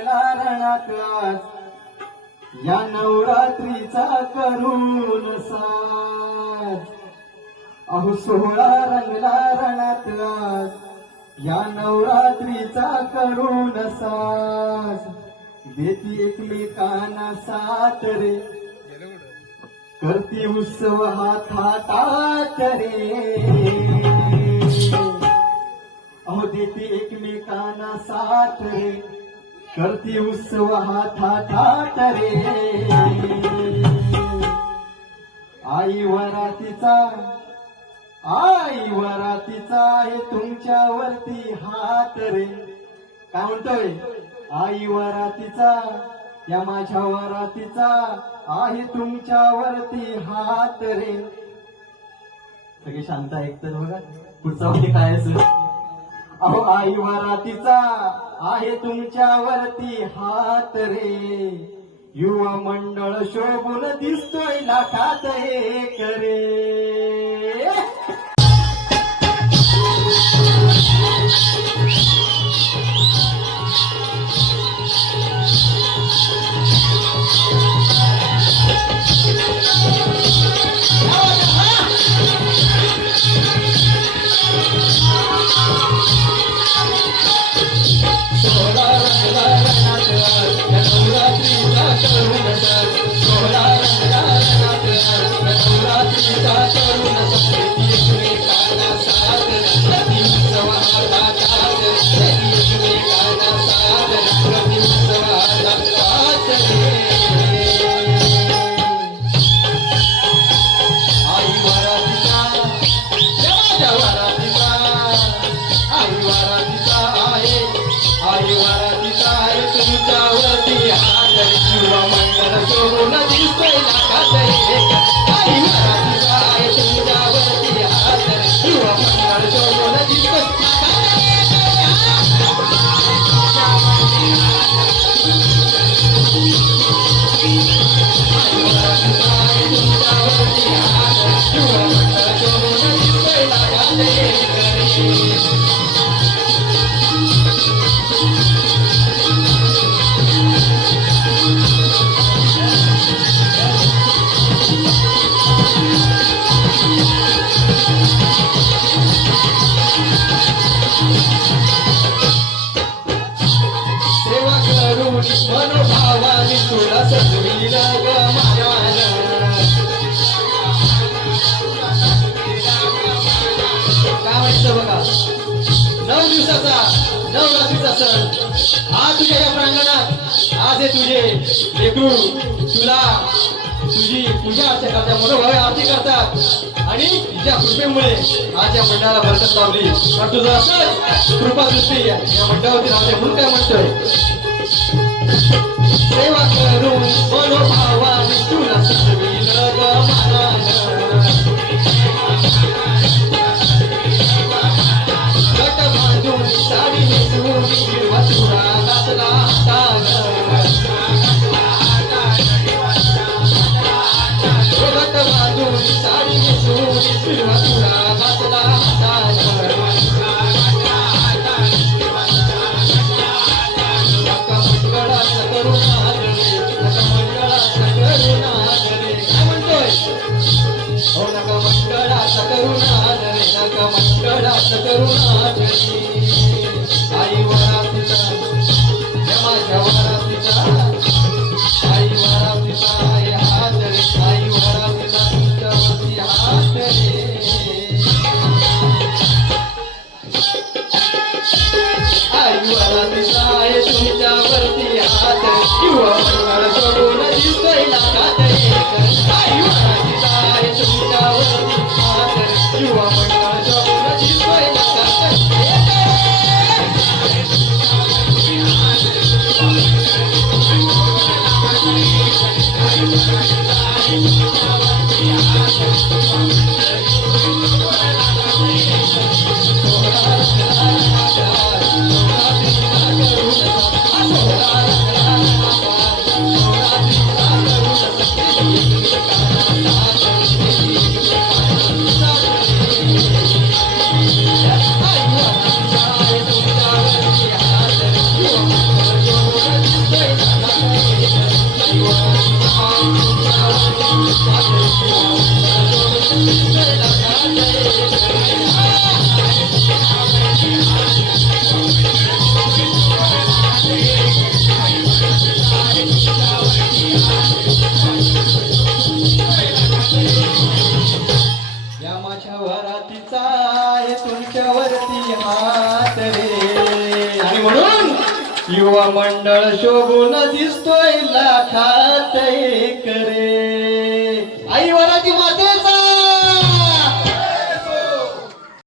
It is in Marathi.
रंगला रणात या नवरात्रीचा करून साज. अहो सोहळा रंगला रणात या नवरात्रीचा करून साज. देती एकमेकांना साथ रे. करती उत्सव हा थाटात रे. अहो देती एकमेकांना साथ रे. करती उत्सव हा थाटात रे. आई वरातीचा आई वरातीचा आहे तुमच्यावरती हात रे. काय म्हणतोय? आई वरातीचा या माझ्या वरातीचा आहे तुमच्यावरती हात रे. सगळे शांत ऐकतात बघा. पुढचा काय असेल? अहो आई वरातीचा आहे तुमच्यावरती हात रे. युवा मंडळ शोभून दिसतोय लाखात हे करे प्रांगणात तुझे लेकरू तुला तुझी पूजा अर्चा करतात मनोभावे आरती करतात. आणि तिच्या कृपेमुळे आज या मंडळाला बरकत लावली. पण तुझं असंच कृपा दृष्टी या मंडळावरती राहते म्हणून काय म्हणतोय सेवा करून मनोभावा तुला युवा मंडळ शोभून दिसतोय लाखात करे रे आई वरा